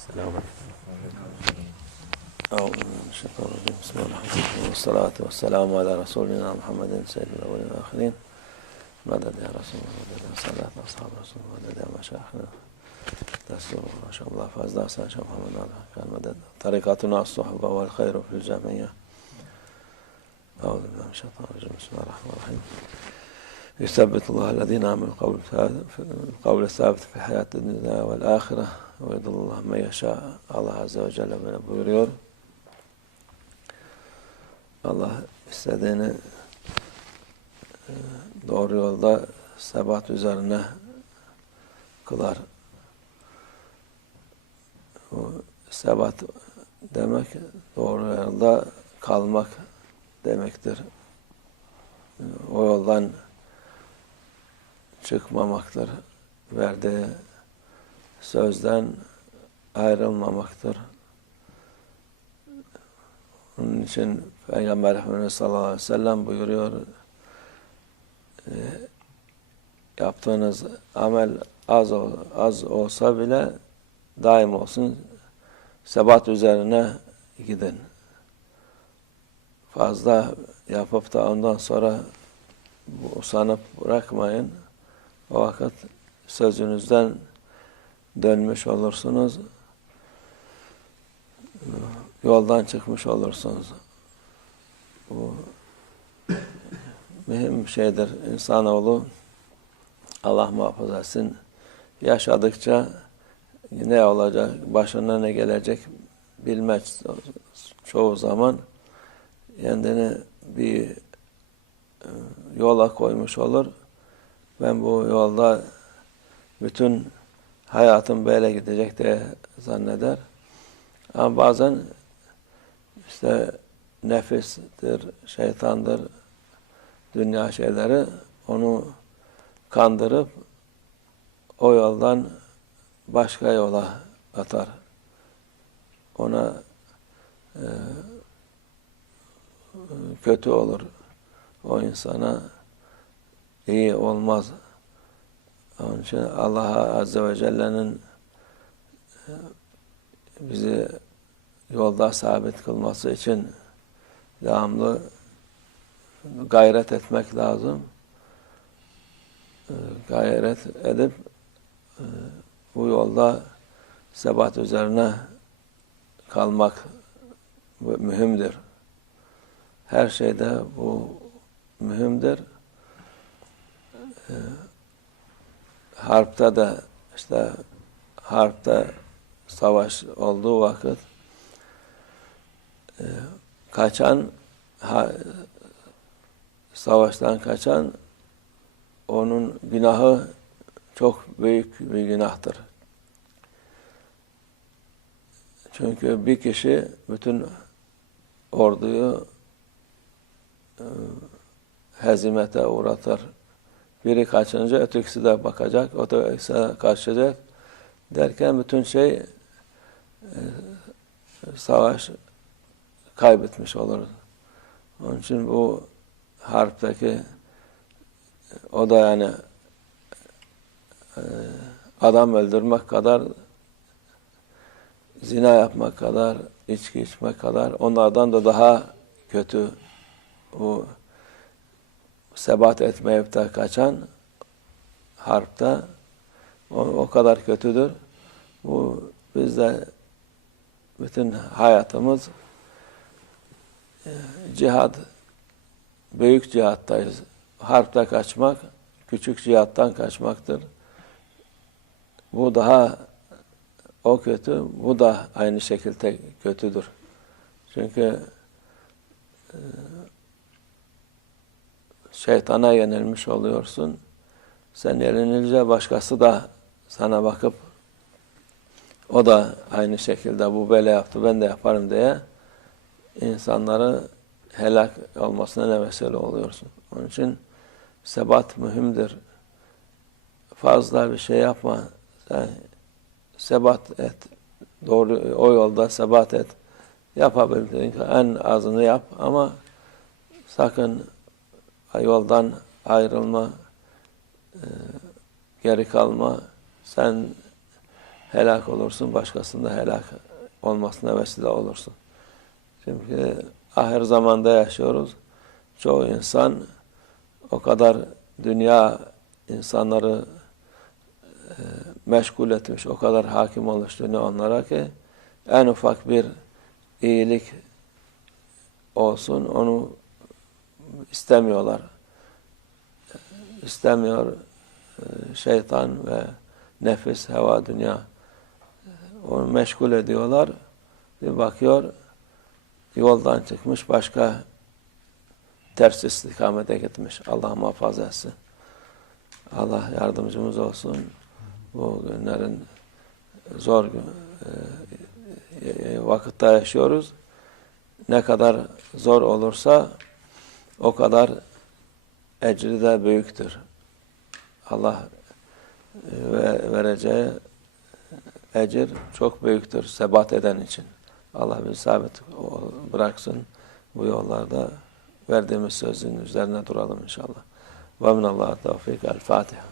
السلام عليكم. الشيطان الرجيم. بسم الله الرحمن والصلاة والسلام على رسولنا محمد سيد الأولين والآخرين. مدد يا رسول الله مدد صلاة أصحاب رسول الله. مدد يا مشايخنا. تسلم ما شاء الله فاز دارسنا شيخ محمد كان مدد. طريقتنا الصحبة والخير في الجميع. أعوذ بالله من الشيطان الرجيم. بسم الله الرحمن الرحيم. يثبت الله الذين القول القول الثابت في الحياة الدنيا والآخرة. Uydullah me yaşa. Allah Azze ve Celle böyle buyuruyor. Allah istediğini e, doğru yolda sebat üzerine kılar. Bu sebat demek doğru yolda kalmak demektir. E, o yoldan çıkmamaktır. Verdiği sözden ayrılmamaktır. Onun için Peygamber Efendimiz sallallahu aleyhi ve sellem buyuruyor e, yaptığınız amel az, az olsa bile daim olsun sebat üzerine gidin. Fazla yapıp da ondan sonra usanıp bırakmayın. O vakit sözünüzden dönmüş olursunuz. Yoldan çıkmış olursunuz. Bu mühim bir şeydir. İnsanoğlu Allah muhafaza etsin. Yaşadıkça ne olacak, başına ne gelecek bilmez. Çoğu zaman kendini bir e, yola koymuş olur. Ben bu yolda bütün hayatım böyle gidecek diye zanneder. Ama bazen işte nefistir, şeytandır, dünya şeyleri onu kandırıp o yoldan başka yola atar. Ona e, kötü olur. O insana iyi olmaz. Onun için Allah Azze ve Celle'nin e, bizi yolda sabit kılması için devamlı gayret etmek lazım. E, Gayret edip e, bu yolda sebat üzerine kalmak mühimdir. Her şeyde bu mühimdir. E, harpta da işte harpta savaş olduğu vakit e, kaçan ha, savaştan kaçan onun günahı çok büyük bir günahtır. Çünkü bir kişi bütün orduyu e, hezimete uğratır. Biri kaçınca ötekisi de bakacak, ötekisi de kaçacak. Derken bütün şey e, savaş kaybetmiş olur. Onun için bu harpteki o da yani e, adam öldürmek kadar zina yapmak kadar, içki içmek kadar onlardan da daha kötü bu sebat etmeyip de kaçan harpta o, o kadar kötüdür. Bu bizde bütün hayatımız e, cihad, büyük cihattayız. Harpta kaçmak, küçük cihattan kaçmaktır. Bu daha o kötü, bu da aynı şekilde kötüdür. Çünkü e, şeytana yenilmiş oluyorsun. Sen yenilince başkası da sana bakıp o da aynı şekilde bu böyle yaptı ben de yaparım diye insanları helak olmasına ne vesile oluyorsun. Onun için sebat mühimdir. Fazla bir şey yapma. Sen sebat et. Doğru o yolda sebat et. Yapabildiğin en azını yap ama sakın yoldan ayrılma, e, geri kalma. Sen helak olursun, başkasında helak olmasına vesile olursun. Çünkü ahir zamanda yaşıyoruz. Çoğu insan o kadar dünya insanları e, meşgul etmiş, o kadar hakim olmuş dünya onlara ki en ufak bir iyilik olsun onu istemiyorlar. İstemiyor e, şeytan ve nefis, heva, dünya. Onu meşgul ediyorlar. Bir bakıyor yoldan çıkmış başka ters istikamete gitmiş. Allah muhafaza etsin. Allah yardımcımız olsun. Bu günlerin zor gün- e, e, vakitte yaşıyoruz. Ne kadar zor olursa o kadar ecri de büyüktür. Allah e, ve vereceği ecir çok büyüktür sebat eden için. Allah bizi sabit bıraksın bu yollarda verdiğimiz sözün üzerine duralım inşallah. Ve minallah tevfik. El Fatiha.